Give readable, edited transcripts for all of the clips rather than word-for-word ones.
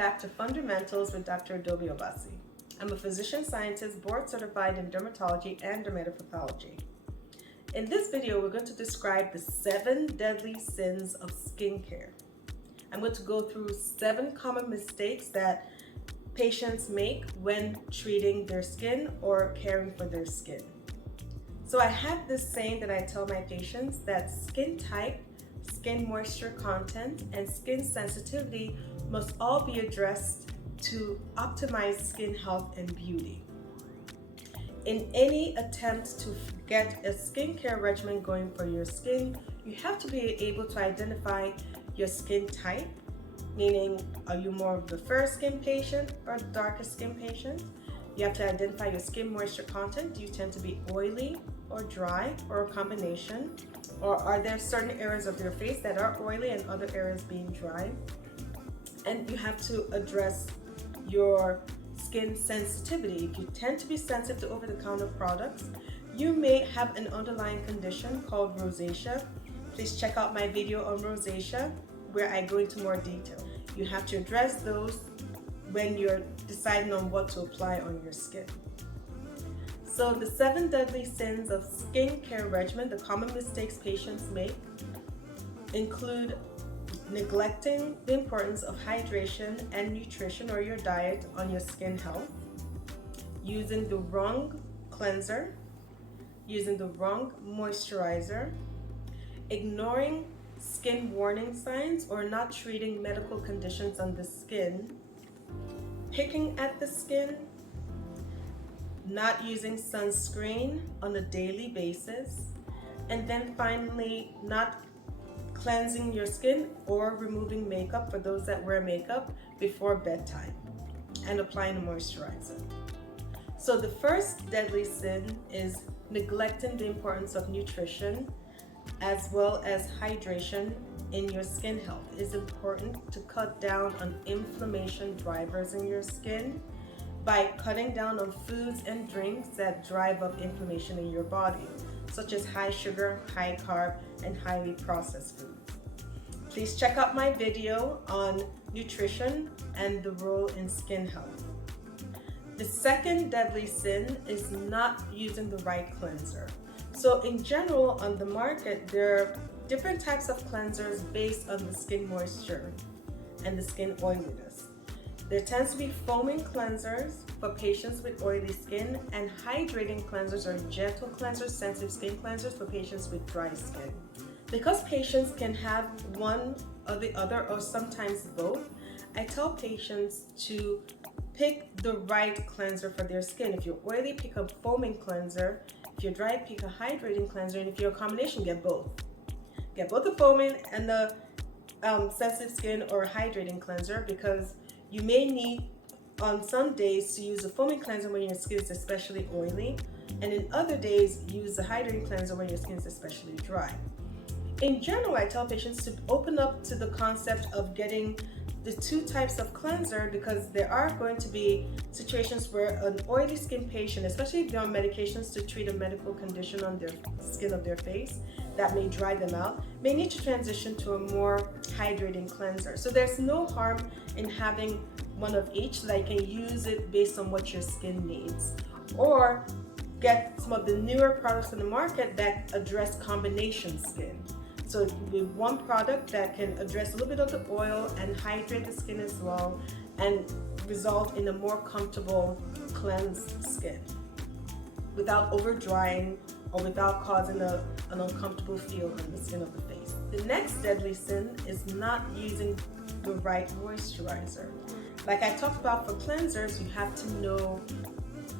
back to FunDERMentals with Dr. Adaobi Obasi. I'm a physician scientist board certified in dermatology and dermatopathology. In this video, we're going to describe the 7 deadly sins of skincare. I'm going to go through 7 common mistakes that patients make when treating their skin or caring for their skin. So I have this saying that I tell my patients that skin type, skin moisture content, and skin sensitivity must all be addressed to optimize skin health and beauty. In any attempt to get a skincare regimen going for your skin, you have to be able to identify your skin type, meaning are you more of the fair skin patient or the darker skin patient? You have to identify your skin moisture content. Do you tend to be oily or dry or a combination? Or are there certain areas of your face that are oily and other areas being dry? And you have to address your skin sensitivity. If you tend to be sensitive to over-the-counter products, you may have an underlying condition called rosacea. Please check out my video on rosacea where I go into more detail. You have to address those when you're deciding on what to apply on your skin. So the 7 deadly sins of skincare regimen, the common mistakes patients make, include neglecting the importance of hydration and nutrition or your diet on your skin health, using the wrong cleanser, using the wrong moisturizer, ignoring skin warning signs or not treating medical conditions on the skin, picking at the skin, not using sunscreen on a daily basis, and then finally not cleansing your skin or removing makeup for those that wear makeup before bedtime and applying a moisturizer. So the first deadly sin is neglecting the importance of nutrition as well as hydration in your skin health. It is important to cut down on inflammation drivers in your skin by cutting down on foods and drinks that drive up inflammation in your body, such as high sugar, high carb, and highly processed foods. Please check out my video on nutrition and the role in skin health. The second deadly sin is not using the right cleanser. So in general, on the market, there are different types of cleansers based on the skin moisture and the skin oiliness. There tends to be foaming cleansers for patients with oily skin and hydrating cleansers or gentle cleansers, sensitive skin cleansers for patients with dry skin. Because patients can have one or the other or sometimes both, I tell patients to pick the right cleanser for their skin. If you're oily, pick a foaming cleanser. If you're dry, pick a hydrating cleanser. And if you're a combination, get both. Get both the foaming and the sensitive skin or hydrating cleanser, because you may need on some days to use a foaming cleanser when your skin is especially oily, and in other days use the hydrating cleanser when your skin is especially dry. In general, I tell patients to open up to the concept of getting the 2 types of cleanser, because there are going to be situations where an oily skin patient, especially if they're on medications to treat a medical condition on their skin of their face that may dry them out, may need to transition to a more hydrating cleanser. So there's no harm in having one of each, that you can use it based on what your skin needs. Or get some of the newer products on the market that address combination skin. So with one product that can address a little bit of the oil and hydrate the skin as well, and result in a more comfortable cleansed skin without over drying or without causing an uncomfortable feel on the skin of the face. The next deadly sin is not using the right moisturizer. Like I talked about for cleansers, you have to know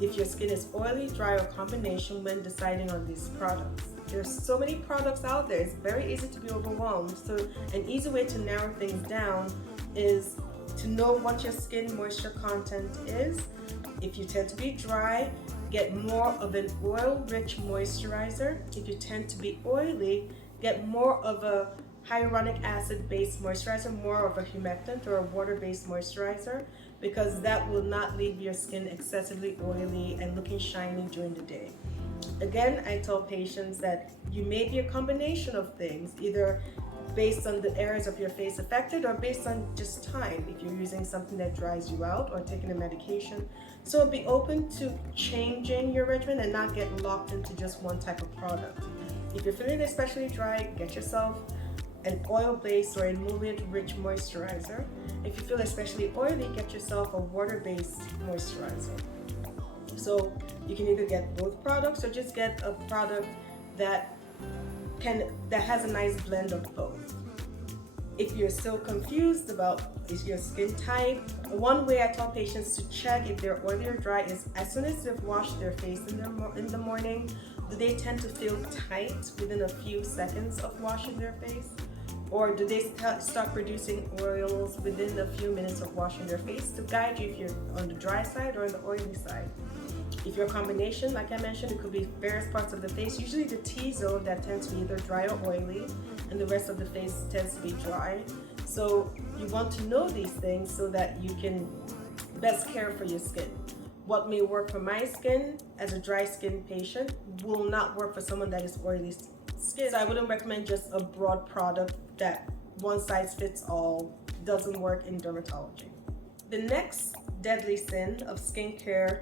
if your skin is oily, dry, or combination when deciding on these products. There's so many products out there, it's very easy to be overwhelmed. So an easy way to narrow things down is to know what your skin moisture content is. If you tend to be dry, get more of an oil-rich moisturizer. If you tend to be oily, get more of a hyaluronic acid-based moisturizer, more of a humectant or a water-based moisturizer, because that will not leave your skin excessively oily and looking shiny during the day. Again, I tell patients that you may be a combination of things, either based on the areas of your face affected or based on just time, if you're using something that dries you out or taking a medication. So be open to changing your regimen and not get locked into just one type of product. If you're feeling especially dry, get yourself an oil-based or emollient-rich moisturizer. If you feel especially oily, get yourself a water-based moisturizer. So you can either get both products or just get a product that has a nice blend of both. If you're still confused about is your skin type, one way I tell patients to check if they're oily or dry is as soon as they've washed their face in the morning, do they tend to feel tight within a few seconds of washing their face? Or do they start producing oils within a few minutes of washing their face to guide you if you're on the dry side or on the oily side? If you're a combination, like I mentioned, it could be various parts of the face, usually the T-zone that tends to be either dry or oily, and the rest of the face tends to be dry. So you want to know these things so that you can best care for your skin. What may work for my skin as a dry skin patient will not work for someone that is oily skin. So I wouldn't recommend just a broad product that one size fits all. Doesn't work in dermatology. The next deadly sin of skincare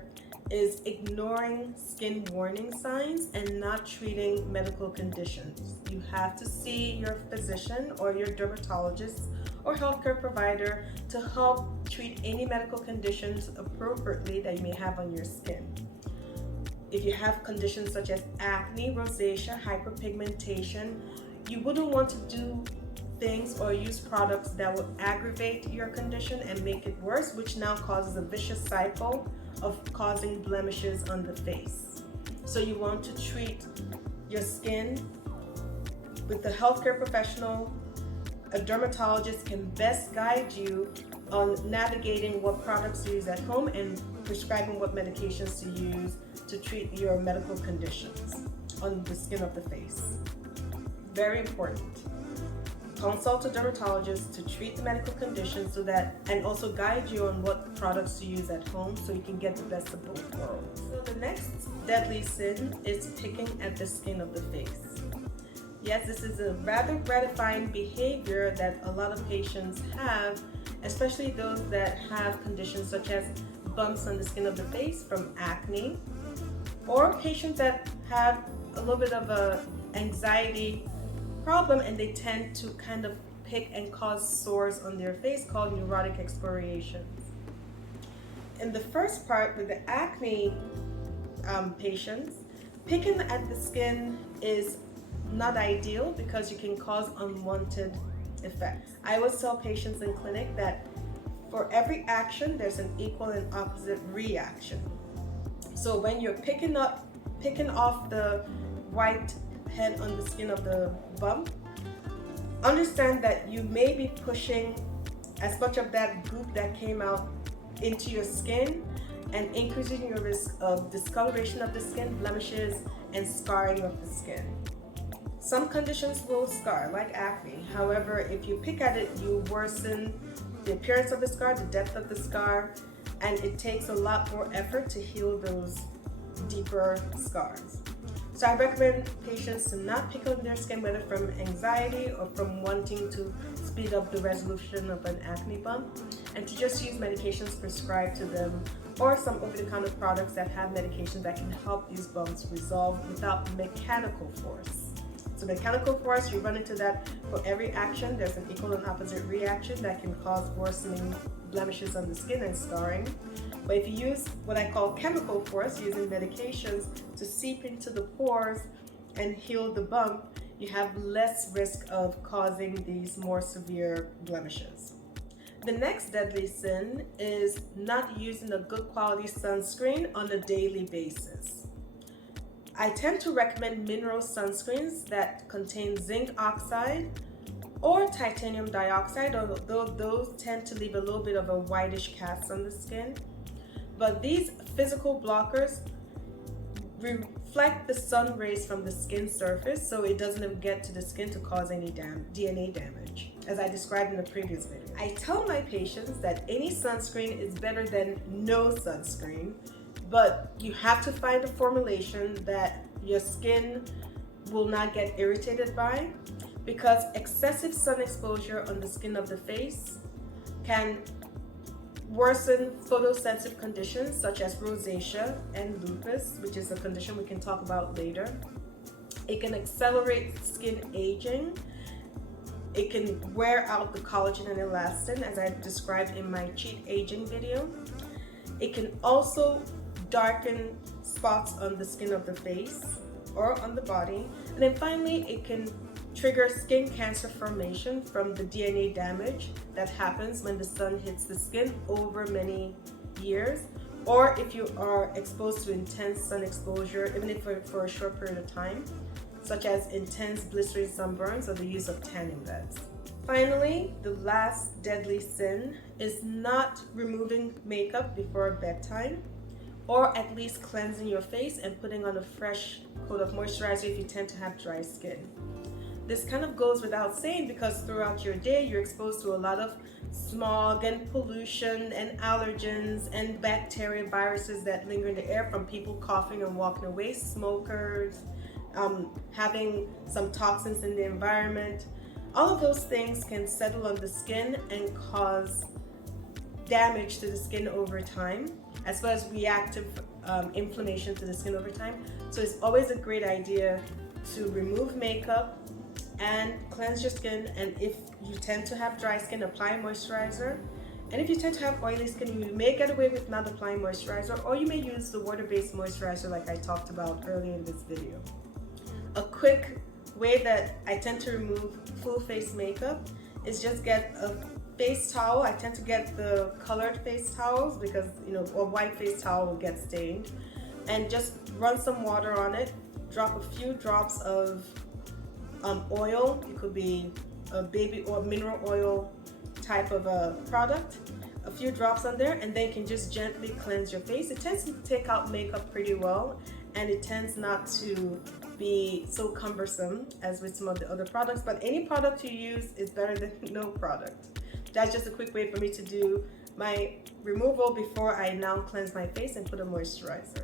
is ignoring skin warning signs and not treating medical conditions. You have to see your physician or your dermatologist or healthcare provider to help treat any medical conditions appropriately that you may have on your skin. If you have conditions such as acne, rosacea, hyperpigmentation, you wouldn't want to do things or use products that will aggravate your condition and make it worse, which now causes a vicious cycle of causing blemishes on the face. So you want to treat your skin with a healthcare professional. A dermatologist can best guide you on navigating what products to use at home and prescribing what medications to use to treat your medical conditions on the skin of the face. Very important. Consult a dermatologist to treat the medical condition and also guide you on what products to use at home so you can get the best of both worlds. So the next deadly sin is picking at the skin of the face. Yes, this is a rather gratifying behavior that a lot of patients have, especially those that have conditions such as bumps on the skin of the face from acne, or patients that have a little bit of a anxiety problem and they tend to kind of pick and cause sores on their face called neurotic excoriations. In the first part with the acne patients, picking at the skin is not ideal because you can cause unwanted effects. I always tell patients in clinic that for every action there's an equal and opposite reaction. So when you're picking off the white head on the skin of the bump, understand that you may be pushing as much of that goop that came out into your skin and increasing your risk of discoloration of the skin, blemishes, and scarring of the skin. Some conditions will scar, like acne. However, if you pick at it, you worsen the appearance of the scar, the depth of the scar, and it takes a lot more effort to heal those deeper scars. So I recommend patients to not pick on their skin, whether from anxiety or from wanting to speed up the resolution of an acne bump, and to just use medications prescribed to them or some over-the-counter products that have medications that can help these bumps resolve without mechanical force. So mechanical force, you run into that for every action. There's an equal and opposite reaction that can cause worsening blemishes on the skin and scarring. But if you use what I call chemical force, using medications to seep into the pores and heal the bump, you have less risk of causing these more severe blemishes. The next deadly sin is not using a good quality sunscreen on a daily basis. I tend to recommend mineral sunscreens that contain zinc oxide or titanium dioxide, although those tend to leave a little bit of a whitish cast on the skin. But these physical blockers reflect the sun rays from the skin surface, so it doesn't even get to the skin to cause any DNA damage, as I described in the previous video. I tell my patients that any sunscreen is better than no sunscreen, but you have to find a formulation that your skin will not get irritated by, because excessive sun exposure on the skin of the face can worsen photosensitive conditions such as rosacea and lupus, which is a condition we can talk about later. It can accelerate skin aging. It can wear out the collagen and elastin, as I described in my cheat aging video. It can also darken spots on the skin of the face or on the body. And then finally, it can trigger skin cancer formation from the DNA damage that happens when the sun hits the skin over many years, or if you are exposed to intense sun exposure, even if for a short period of time, such as intense blistering sunburns or the use of tanning beds. Finally, the last deadly sin is not removing makeup before bedtime, or at least cleansing your face and putting on a fresh coat of moisturizer if you tend to have dry skin. This kind of goes without saying because throughout your day you're exposed to a lot of smog and pollution and allergens and bacteria, viruses that linger in the air from people coughing and walking away, smokers, having some toxins in the environment. All of those things can settle on the skin and cause damage to the skin over time, as well as reactive inflammation to the skin over time. So it's always a great idea to remove makeup and cleanse your skin. And if you tend to have dry skin, apply moisturizer. And if you tend to have oily skin, you may get away with not applying moisturizer, or you may use the water-based moisturizer like I talked about earlier in this video. A quick way that I tend to remove full face makeup is just get a face towel. I tend to get the colored face towels because, a white face towel will get stained, and just run some water on it, drop a few drops of oil. It could be a baby or mineral oil type of a product, a few drops on there, and then you can just gently cleanse your face. It tends to take out makeup pretty well, and it tends not to be so cumbersome as with some of the other products, but any product you use is better than no product. That's just a quick way for me to do my removal before I now cleanse my face and put a moisturizer.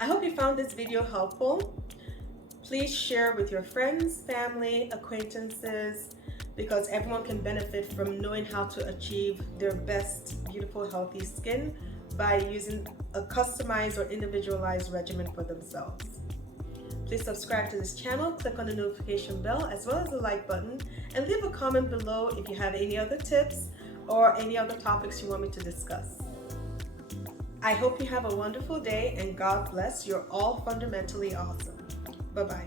I hope you found this video helpful. Please share with your friends, family, acquaintances, because everyone can benefit from knowing how to achieve their best, beautiful, healthy skin by using a customized or individualized regimen for themselves. Please subscribe to this channel, click on the notification bell as well as the like button, and leave a comment below if you have any other tips or any other topics you want me to discuss. I hope you have a wonderful day, and God bless. You're all fundamentally awesome. Bye-bye.